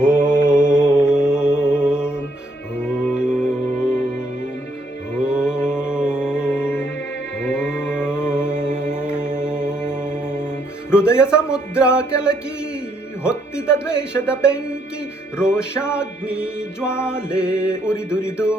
ಓಂ ಓಂ ಓಂ. ಹೃದಯ ಸಮುದ್ರ ಕೆಳಗಿ ಹೊತ್ತಿದ ದ್ವೇಷದ ಬೆಂಕಿ, ರೋಷಾಗ್ನಿ ಜ್ವಾಲೆ ಉರಿದುರಿದು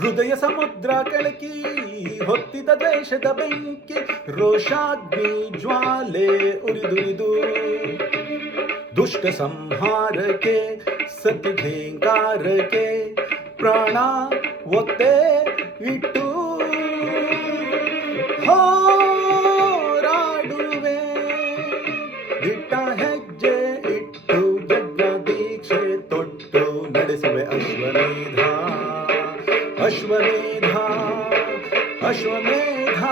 ಹೃದಯ ಸಮುದ್ರ ಕೆಳಕಿ ಹೊತ್ತಿದ ದ್ವೇಷದ ಬೆಂಕಿ, ರೋಷಾಗ್ನಿ ಜ್ವಾಲೆ ಉರಿದುರಿದು ದುಷ್ಟ ಸಂಹಾರಕ್ಕೆ ಸತಿಘೇಂಕಾರಕ್ಕೆ ಪ್ರಾಣ ಒತ್ತೆ ಇಟ್ಟು ಹೋರಾಡುವೆ. ದಿಟ್ಟ ಹೆಜ್ಜೆ ಇಟ್ಟು ಯಜ್ಞ ದೀಕ್ಷೆ ತೊಟ್ಟು ನಡೆಸುವೆ ಅಶ್ವಮೇಧ ಅಶ್ವಮೇಧ ಅಶ್ವಮೇಧ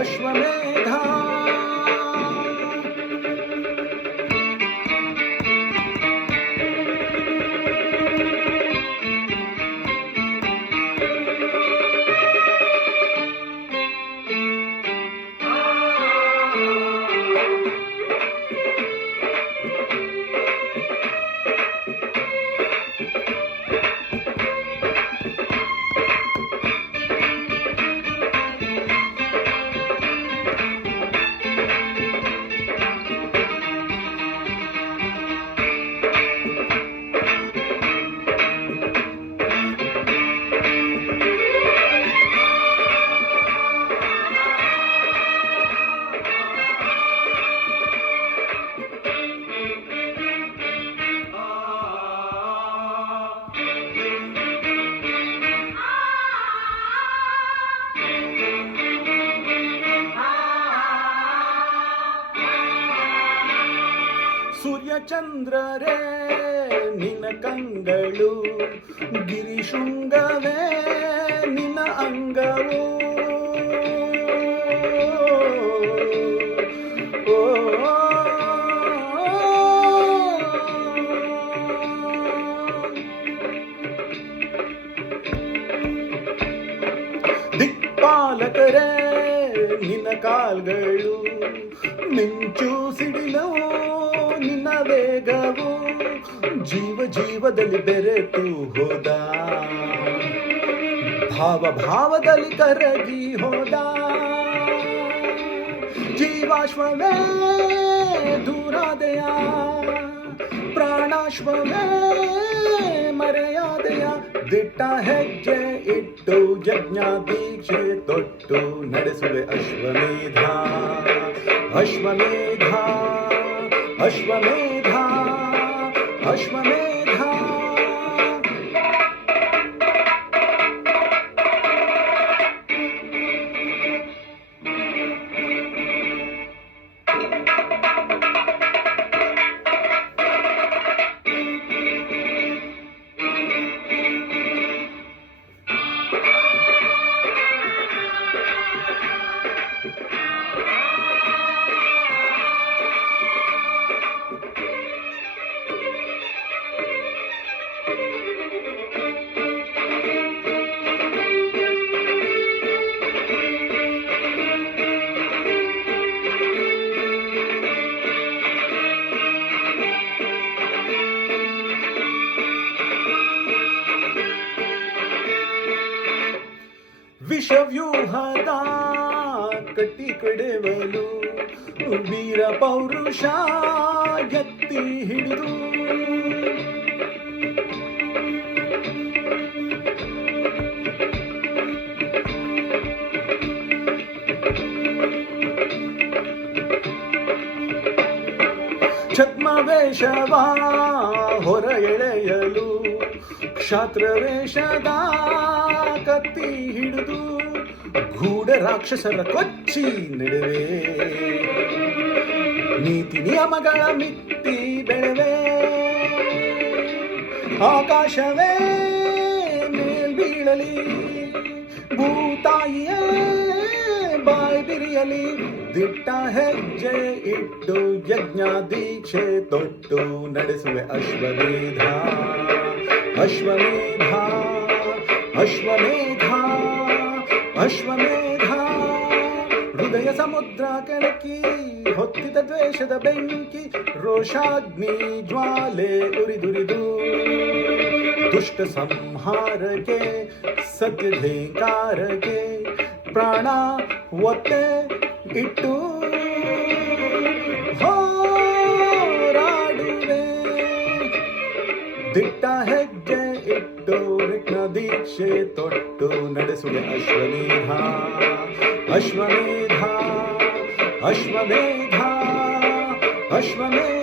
ಅಶ್ವಮೇಧ. ಸೂರ್ಯ ಚಂದ್ರರೇ ನಿನ್ನ ಕಂಗಳು, ಗಿರಿಶೃಂಗವೇ ನಿನ್ನ ಅಂಗವು. ದಿಕ್ಪಾಲಕರೇ ನಿನ್ನ ಕಾಲ್ಗಳು, ಮಿಂಚು ಸಿಡಿಲು ನಿನ್ನ ವೇಗವು. ಜೀವ ಜೀವದಲ್ಲಿ ಬೆರೆತು ಹೋದ, ಭಾವ ಭಾವದಲ್ಲಿ ಕರಗಿ ಹೋದ. ಜೀವಾಶ್ವವೇ ದೂರಾದೆಯ, ಪ್ರಾಣಾಶ್ವವೇ ಮರೆಯಾದೆಯ. ದಿಟ್ಟ ಹೆಜ್ಜೆ ಇಟ್ಟು ಯಜ್ಞ ದೀಕ್ಷೆ ತೊಟ್ಟು ನಡೆಸುವೆ ಅಶ್ವಮೇಧ ಅಶ್ವಮೇಧ ಅಶ್ವಮೇಧ ಅಶ್ವಮೇಧ. ವಿಷವ್ಯೂಹದ ಕಟ್ಟಿ ಕಡೆವಲು ವೀರ ಪೌರುಷ ಎತ್ತಿ ಹಿಡಿದು ಛದ್ಮವೇಷವ ಹೊರ ಎಳೆಯಲು ಕ್ಷಾತ್ರವೇಷದ ಕತ್ತಿ ಹಿಡಿದು ಗೂಢ ರಾಕ್ಷಸರ ಕೊಚ್ಚಿ ನಡುವೆ ನೀತಿ ನಿಯಮಗಳ ಮಿತ್ತಿ ಬೆಳೆವೆ. ಆಕಾಶವೇ ಮೇಲ್ಬೀಳಲಿ, ಭೂತಾಯಿಯೇ ಬಾಯ್ ಬಿರಿಯಲಿ, ದಿಟ್ಟ ಹೆಜ್ಜೆ ಇಟ್ಟು ಯಜ್ಞ ದೀಕ್ಷೆ ತೊಟ್ಟು ನಡೆಸುವೆ ಅಶ್ವಮೇಧ ಅಶ್ವಮೇಧ ಅಶ್ವಮೇಧ ಅಶ್ವಮೇಧ. ಹೃದಯ ಸಮುದ್ರ ಕೆಣಕಿ ಹೊತ್ತಿದ ದ್ವೇಷದ ಬೆಂಕಿ, ರೋಷಾಗ್ನಿ ಜ್ವಾಲೆ ಉರಿದುರಿದು ದುಷ್ಟ ಸಂಹಾರಕ್ಕೆ ಸತ್ಯಧೇಕಾರಕ್ಕೆ ಪ್ರಾಣ ಒತ್ತೆ ಇಟ್ಟು ಹೋರಾಡುವೆ. ದಿಟ್ಟ ಹೆಜ್ಜೆ ಇಟ್ಟು ವಿಘ್ನ ದೀಕ್ಷೆ ತೊಟ್ಟು ನಡೆಸುವೆ ಅಶ್ವಮೇಧ ಅಶ್ವಮೇಧ ಅಶ್ವಮೇಧ ಅಶ್ವಮೇಧ.